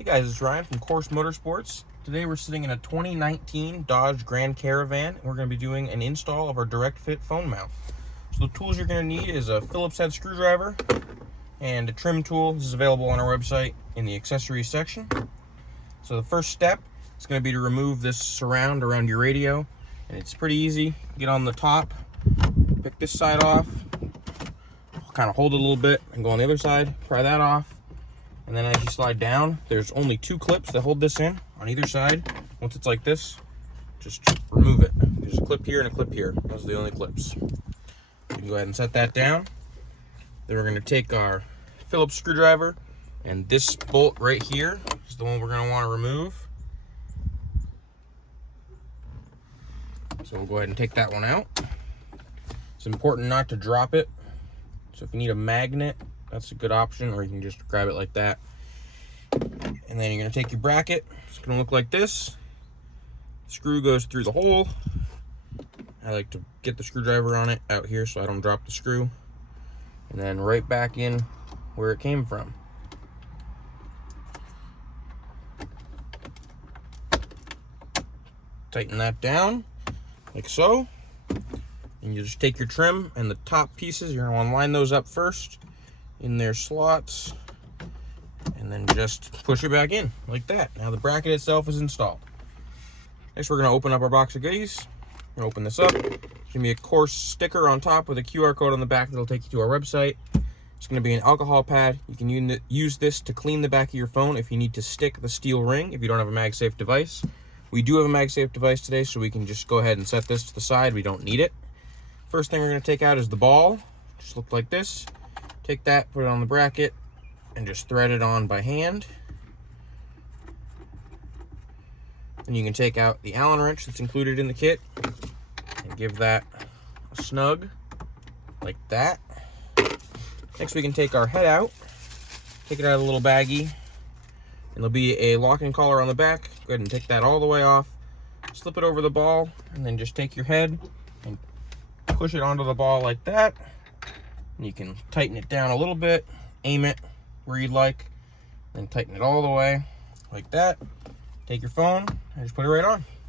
Hey guys, it's Ryan from Course Motorsports. Today we're sitting in a 2019 Dodge Grand Caravan, and we're going to be doing an install of our direct fit phone mount. So the tools you're going to need is a Phillips head screwdriver and a trim tool. This is available on our website in the accessories section. So the first step is going to be to remove this surround around your radio, and it's pretty easy. Get on the top, pick this side off, kind of hold it a little bit, and go on the other side, pry that off. And then as you slide down, there's only two clips that hold this in on either side. Once it's like this, just remove it. There's a clip here and a clip here. Those are the only clips. You can go ahead and set that down. Then we're going to take our Phillips screwdriver, and this bolt right here is the one we're going to want to remove. So we'll go ahead and take that one out. It's important not to drop it. So if you need a magnet, that's a good option, or you can just grab it like that. And then you're going to take your bracket. It's going to look like this. Screw goes through the hole. I like to get the screwdriver on it out here so I don't drop the screw. And then right back in where it came from. Tighten that down like so. And you just take your trim and the top pieces, you're going to want to line those up first in their slots, and then just push it back in like that. Now the bracket itself is installed. Next, we're going to open up our box of goodies. We're going to open this up. There's going to be a course sticker on top with a QR code on the back that'll take you to our website. It's going to be an alcohol pad. You can use this to clean the back of your phone if you need to stick the steel ring if you don't have a MagSafe device. We do have a MagSafe device today, so we can just go ahead and set this to the side. We don't need it. First thing we're going to take out is the ball. Just look like this. Take that, put it on the bracket, and just thread it on by hand. Then you can take out the Allen wrench that's included in the kit and give that a snug like that. Next, we can take our head out, take it out of the little baggie, and there'll be a locking collar on the back. Go ahead and take that all the way off, slip it over the ball, and then just take your head and push it onto the ball like that. And you can tighten it down a little bit, aim it where you'd like, then tighten it all the way like that. Take your phone and just put it right on.